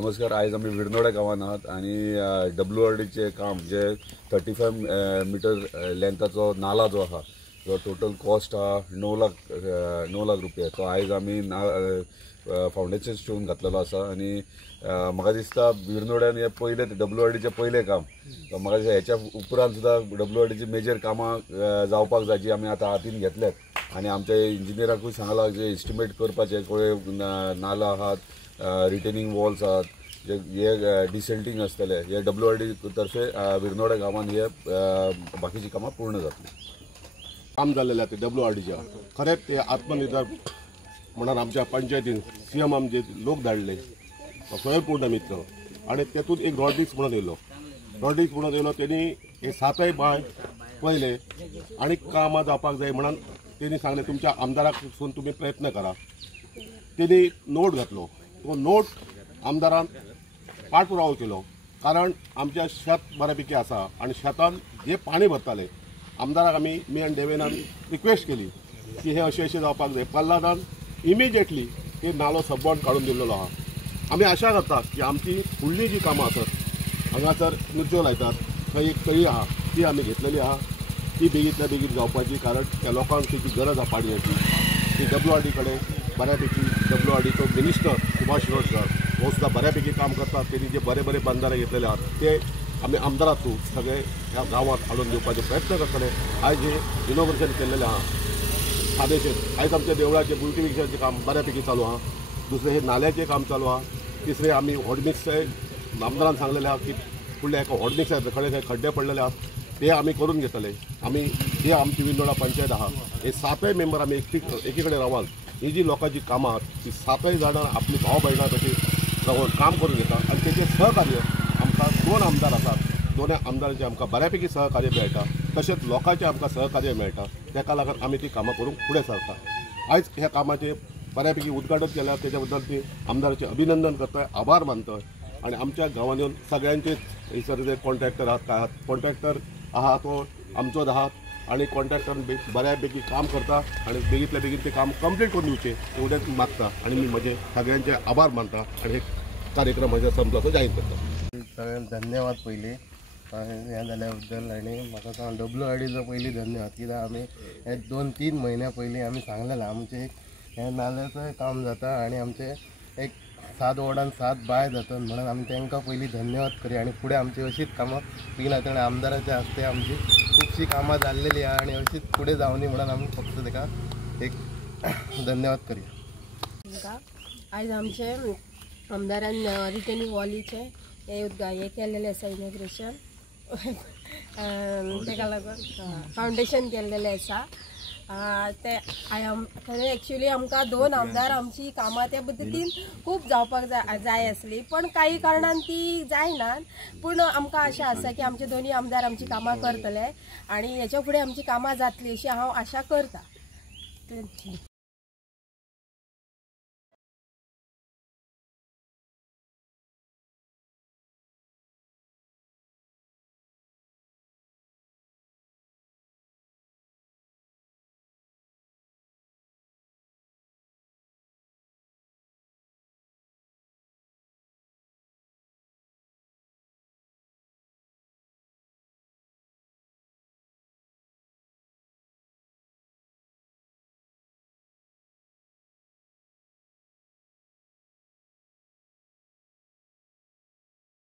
नमस्कार. आज आम्ही विरनोडा गावात आहात आणि WRDचे काम जे 35 मीटर लेंथाचो नाला जो आहा जो टोटल कॉस्ट हा 9 लाख रुपया तो आज आम्ही फाउंडेशन स्टोन घातलेलो आसा आणि म्हाका दिसता विरनोड्यान हे पहिले WRDचे पहिले काम म्हाका दिसता ह्याच्या उपरांत सुद्धा WRDची मेजर कामां जावपाक जाय जी आमी आतां हातीन घेतल्यात आणि आमच्या इंजिनियराकूय सांगला जे एस्टिमेट करपाचे कोळे नाला आहात रिटेनिंग वॉल्स आहात जे हे डिसेल्टिंग आसतले हे WRD तर्फे विरनोडा गांवांत हे बाकीची कामां पूर्ण जातली. काम जाल्लें ते WRDच्या खरेंच ते आत्मनिर्भर म्हणून आमच्या पंचायतीन CM आमचे लोक धाडले स्वयंपूर्ण मित्र आणि तेतून एक रॉड्रिक्स म्हणून येयलो. रॉड्रिक्स म्हणून येयलो त्यांनी हे 7 बाय पहिले आणि कामां जावपाक जाय म्हणून त्यांनी सांगले तुमच्या आमदाराक वचून तुम्ही प्रयत्न करा. त्यांनी नोट घातलो. तो नोट आमदारान पाठपुरावो केलो कारण आमच्या शेत बऱ्यापैकी आसा आणि शेतान जे पाणी भरताले आमदाराक मी आणि देवेनान रिक्वेस्ट केली की हे अशें जावपाक जाय. प्रल्हादान इमिजिएटली हे नालो सबॉर्ड काढून दिल्लो आहा. आमी आशा करता की आमची फुडलीं जी कामां आसात हांगासर नुज्यो लायतात थंय एक तळी आहा ती आमी घेतलेली आहा. ती बेगींतल्या बेगीन जावपाची कारण त्या लोकांक तेची गरज आहा पाणयाची. ती WRD कडेन बऱ्यापैकी WRDचो मिनिस्टर सुभाष शिरोडकर हो सुद्धा बऱ्यापैकी काम करतात. त्यांनी जे बरे बंधारे घेतलेले आहात ते आमी आमदारा थ्रू सगळे ह्या गांवांत हाडून दिवपाचे प्रयत्न करतले. आयज हे इनॉग्रेशन केल्लेलें आहा सादेशें. आयज आमच्या देवळाचे ब्युटिफिकेशनचें काम बऱ्यापैकी चालू आहा. दुसरें हे नाल्याचें काम चालू आहा. तिसरें आमी हॉटमिक्स आमदारान सांगलेलें आहा की फुडले एका हॉटमिक्स खडे खड्डे पडलेले आहात ते आमी करून घेतले. आमी हे आमची विरनोडा पंचायत आहा हे 7 मेंबर आमी एकी कडेन रावाल ही जी लोकांची कामां आहात ती 7 जाणां आपली भाव भयणां कशी रावन काम करून घेतात आणि तेचे सहकार्य आमकां 2 आमदार आसात. 2 आमदारांचे आमकां बऱ्यापैकी सहकार्य मेळटा तशेंच लोकांचे आमकां सहकार्य मेळटा. ताका लागून आमी ती कामां करूंक फुडें सरता. आयज ह्या कामाचें बऱ्यापैकी उद्घाटन केल्यार तेच्या बद्दल ती आमदाराचें अभिनंदन करताय आभार मानताय आणि आमच्या गांवांत येवन सगळ्यांचेच हैसर जे कॉन्ट्रॅक्टर आहात काय आहात कॉन्ट्रॅक्टर आहा तो आमचोच आहात आणि कॉन्ट्रॅक्टर बऱ्यापैकी काम करता आणि बेगीतल्या बेगीन ते काम कंप्लीट करून दिवचे एवढेच मागता आणि मी म्हजे सगळ्यांचे आभार मानता आणि हे कार्यक्रम म्हज्या संपला तो जाहीर करता. सगळ्यांक धन्यवाद पयली हे जाल्या बद्दल आणि म्हाका सांग WRDचो पयली धन्यवाद कित्याक आमी हे 2-3 म्हयन्या पयलीं आमी सांगलेलें आमचे हे नाल्याचो काम जाता आणि आमचे एक 7 वॉर्डान 7 बाय जातात म्हणून आमी तांकां पयलीं धन्यवाद करूया आणि फुडें आमची अशीच कामां बेगीन जाता आणि आमदाराच्या हस्ते आमची खुबशीं कामां जाल्लेली आहा आणि अशीच फुडें जावनी म्हणून आमी फक्त ताका एक धन्यवाद करूया. आयज आमचे आमदारान रिटेनिंग वॉलीचे हे केल्लेलें आसा इनॉग्रेशन ताका लागून फाउंडेशन केल्लेलें आसा. ते खरें एक्चुअली आमकां 2 आमदार आमची कामां त्या पद्दतीन खूब जावपाक जाय आसली पण काही कारणान ती जायना. पूण आमकां आशा आसा की आमचे 2 आमदार आमची कामां करतले आणि हेच्या फुडें आमची कामां जातली अशी हांव आशा करता.